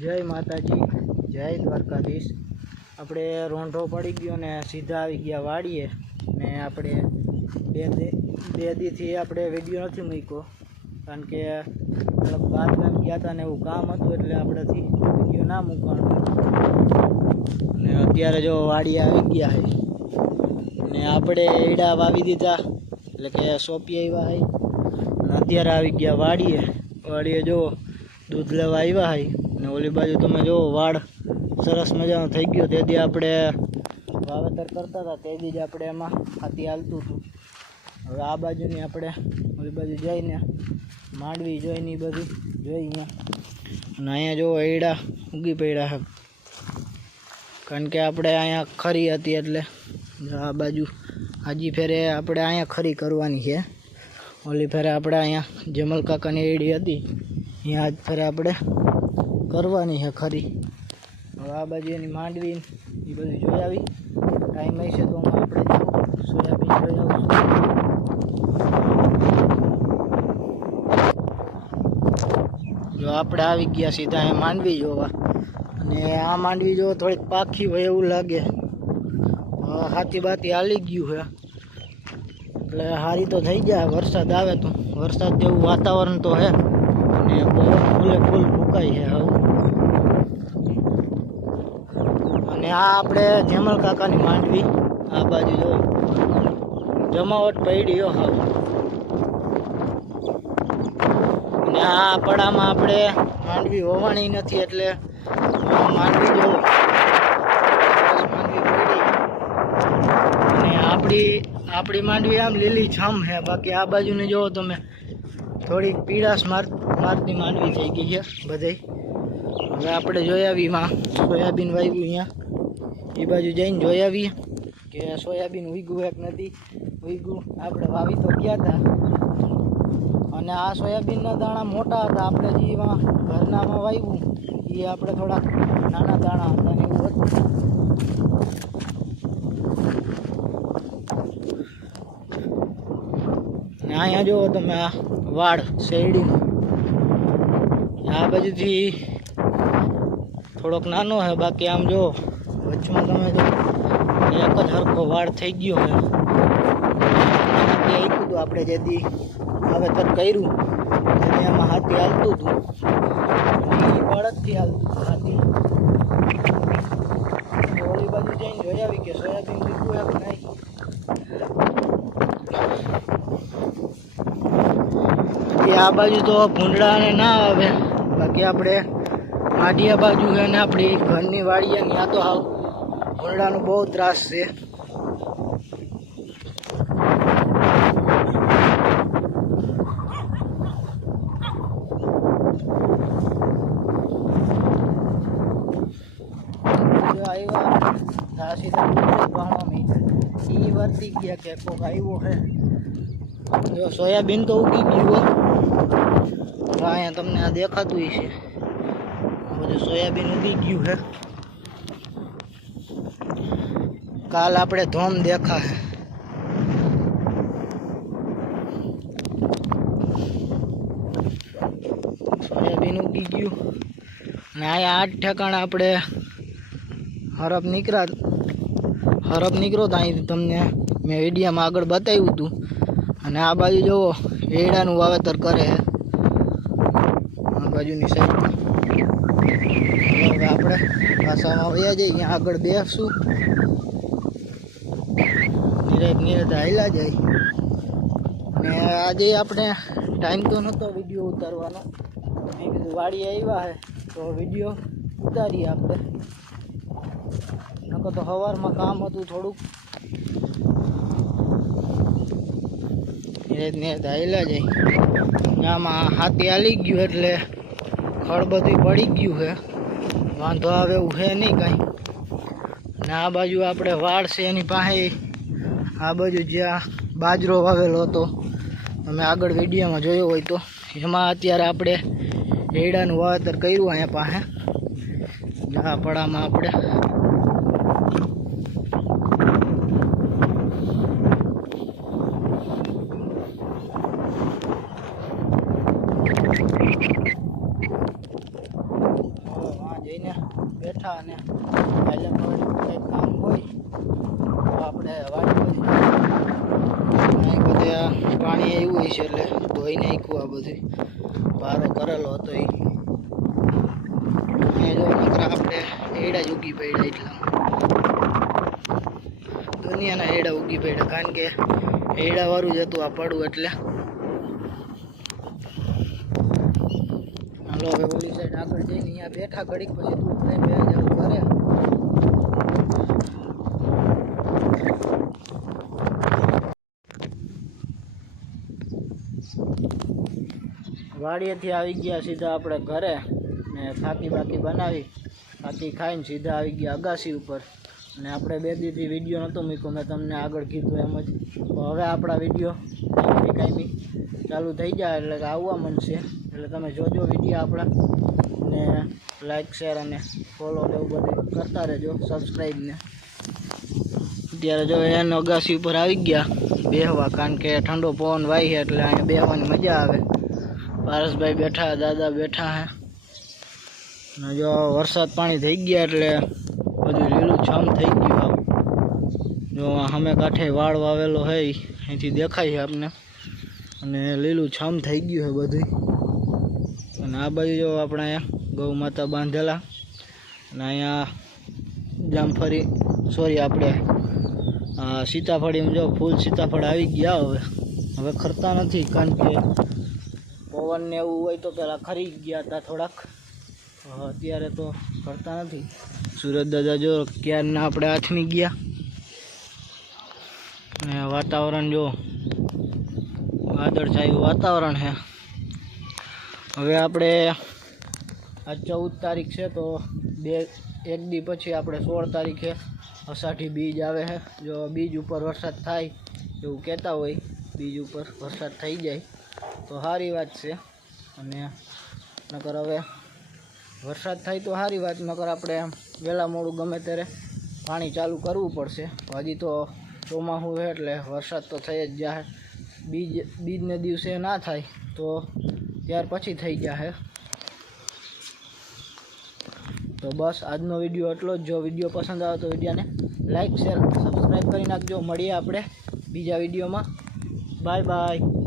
જય માતાજી, જય દ્વારકાધીશ। આપણે રોંઢો પડી ગયો ને સીધા આવી ગયા વાડીએ ને આપણે બે દીથી આપણે વિડીયો નથી મૂક્યો કારણ કે બહાર ગામ ગયા હતા ને એવું કામ હતું એટલે આપણેથી વિડીયો ના મૂકવાનું। ને અત્યારે જો વાડીએ આવી ગયા છે ને આપણે એડા વાવી દીધા એટલે કે સોંપી આવ્યા છે અને અત્યારે આવી ગયા વાડીએ જો दूध लेवा आव्या है ने ओली बाजू तमे जो वाड़ सरस मजानो थई गयो। तेदी आपणे वावेतर करता था तेदी ज आपणे एमां हाथी हालतुं हतुं। हवे आ बाजूनी आपणे ओली बाजू जईने मांडवी जोईने बधी जोई अने अहींया जो एड़ा उगी पड्या है कारण के आपणे अहींया खरी हती एटले आ बाजू हाजी फेरे आपणे अहींया खरी करवानी छे। ओली फेरे आपणे अहींया जमल काकानी एड़ी हती यहाँ आज फिर आपणे करवानी है खरी। हवे आ बाजू एनी मांडवी ए बधुं जोई आवी टाइम हशे तो आपणे सोयाबीन जोई आवशुं। जो आपणे आवी गया सीधा अहीं मांडवी जोवा अने आ मांडवी जो थोड़ी पाखी होय एवुं लागे। हाथी बाती हाली गयुं है એટલે હારી તો થઈ જાય। વરસાદ આવે તો વરસાદ જેવું વાતાવરણ તો હે ने फूले फूल फूकाई है हव। अने आ आपणे जेमल काकानी मांडवी आ बाजू जो जमावट पड़ी हो हव। अने आ पड़ामां आपणे मांडवी होवानी नथी एटले मांडवी जो मांडवी पड़ी अने आपणी मांडवी आम लीली छम है। बाकी आ बाजूनी जो तमे थोड़ी पीड़ास मारती मांडवी थई गई है बधाई। हवे आपणे जोई आवी मां सोयाबीन वाव्युं अहींया ए बाजू जईने जोई आवी के सोयाबीन उग्युं एक नथी उग्युं। आपणे वावी तो गया था अने आ सोयाबीनना दाणा मोटा हता आपणे जे घरनामां वाव्युं ए आपणे थोड़ा नाना दाणा हता ने एवुं हतुं। अने अहींया जोवो तमे आ वाड़ शेरडी आ बाजू थी थोड़ोक नानो है। बाकी आम जो वचमां तमे जो एक ज हरखो वाड़ थई गयो है। तो आपणे जेदी वावेतर कर्युं तेने एमां हाथी हालतुं हतुं ए बळदथी हालतुं हतुं हाथी। ओली बाजू जईने जोई आवी के सोयाबीन उग्युं है के नहीं। आ बाजू तो भूंडड़ा ने ना आवे। बाकी आपणे माडिया बाजू है ने आपणी घरनी वाड़ी है त्यां तो हाव भूंडड़ानो बहुत त्रास छे। जो आव्या सीधा भाणवा में ई वर्ती गया के कोक आव्यो है। जो सोयाबीन तो उगी गयुं अहींया तमने आ देखातुं हशे बधुं सोयाबीन उगी गयुं है। काल आपणे धोम देखा है। सोयाबीन उगी गयुं अने अहींया 8 ठेकाणे आपणे हरप निकळ्यो तो अहीं तमने मैं विडियोमां आगळ बताव्युं हतुं। अने आ बाजू जो एडानुं वावेतर करे है आ बाजूनी साइड। हवे आपणे पाछामां वया जઈએ ત્યાં આગળ બેસશું निरत हाल्या जाय। अने आजे आपणे टाइम तो नहोतो विडियो उतारवानो मैं कीधुं वाड़ी आव्या है तो विडियो उतारीए आपणे नको तो सवारमां काम हतुं थोडुंक निरत हाल्या जाय। आमां हाथी हाली गयुं एटले खड़ बधुं पड़ी गयुं है वांधो आवे एवुं है नहीं कांई। ने आ बाजू आपणे वाड़ छे एनी पासे आ बाजू ज्यां बाजरो वावेलो हतो तमे आगळ विडियोमां जोयो होय तो एमां अत्यारे आपणे एडानुं वावेतर कर्युं अहींया पासे आ पड़ामां आपणे બેઠા અને કાલે કંઈક કામ હોય તો આપણે વાડી અહીં બધે આ પાણી આવ્યું હોય છે એટલે ધોઈ નાખ્યું આ બધું પારો કરેલો હતો એ જો નકરા આપણે એડા જ ઉગી પડ્યા એટલા દુનિયાના એડા ઉગી પડ્યા કારણ કે એડા વાળું જ હતું આ પડવું એટલે હાલો હવે ઓલી સાઈડ આગળ જઈને અહીંયા બેઠા ઘડીક પછી દૂધ લઈને બે જવું ઘરે વાડીએથી આવી ગયા સીધા આપણે ઘરે ને થાકી બાકી બનાવી થાકી ખાઈને સીધા આવી ગયા અગાસી ઉપર અને આપણે 2 દીથી વિડીયો નહોતો મૂક્યો મેં તમને આગળ કીધું એમ જ તો હવે આપણા વિડીયો કાંઈ ચાલુ થઈ જાય એટલે કે આવવા મળશે એટલે તમે જોજો વિડીયો આપણા ને લાઈક શેર અને ફોલો ને એવું બધું કરતા રહેજો સબસ્ક્રાઈબને અત્યારે જો એને અગાસી ઉપર આવી ગયા બેહવા કારણ કે ઠંડો પવન વાય છે એટલે અહીંયા બેહવાની મજા આવે પારસભાઈ બેઠા દાદા બેઠા હે ને જો વરસાદ પાણી થઈ ગયા એટલે બધું લીલું છમ થઈ ગયું જો સામે કાંઠે વાળ વાવેલો હે અહીંથી દેખાય છે આપને અને લીલું છમ થઈ ગયું છે બધું અને આ બાજુ જો આપણે અહીંયા ગૌ માતા બાંધેલા અને અહીંયા જામફળી સોરી આપણે સીતાફળીમાં જો ફૂલ સીતાફળ આવી ગયા હવે ખરતા નથી કારણ કે પવન ને એવું હોય તો પહેલાં ખરી ગયા હતા થોડાક અત્યારે તો ખરતા નથી સુરત દાદા જો ક્યારના આપણે આથમી ગયા અને વાતાવરણ જો વાદળછાયું વાતાવરણ છે હવે આપણે આ 14 તારીખ છે તો એક દી પછી આપણે 16 તારીખે અષાઢી બીજ આવે છે જો બીજ ઉપર વરસાદ થાય એવું કહેતા હોય બીજ ઉપર વરસાદ થઈ જાય તો સારી વાત છે અને નકર હવે વરસાદ થાય તો સારી વાત નકર આપણે વહેલા મોડું ગમે ત્યારે પાણી ચાલુ કરવું પડશે હજી તો ચોમાસું છે એટલે વરસાદ તો થઈ જ જાય બીજને દિવસે ના થાય તો ત્યાર પછી થઈ જાય તો બસ આજનો વિડીયો એટલો જ જો વિડીયો પસંદ આવે તો વિડીયોને લાઈક શેર સબસ્ક્રાઈબ કરી નાખજો મળીએ આપણે બીજા વિડીયોમાં બાય બાય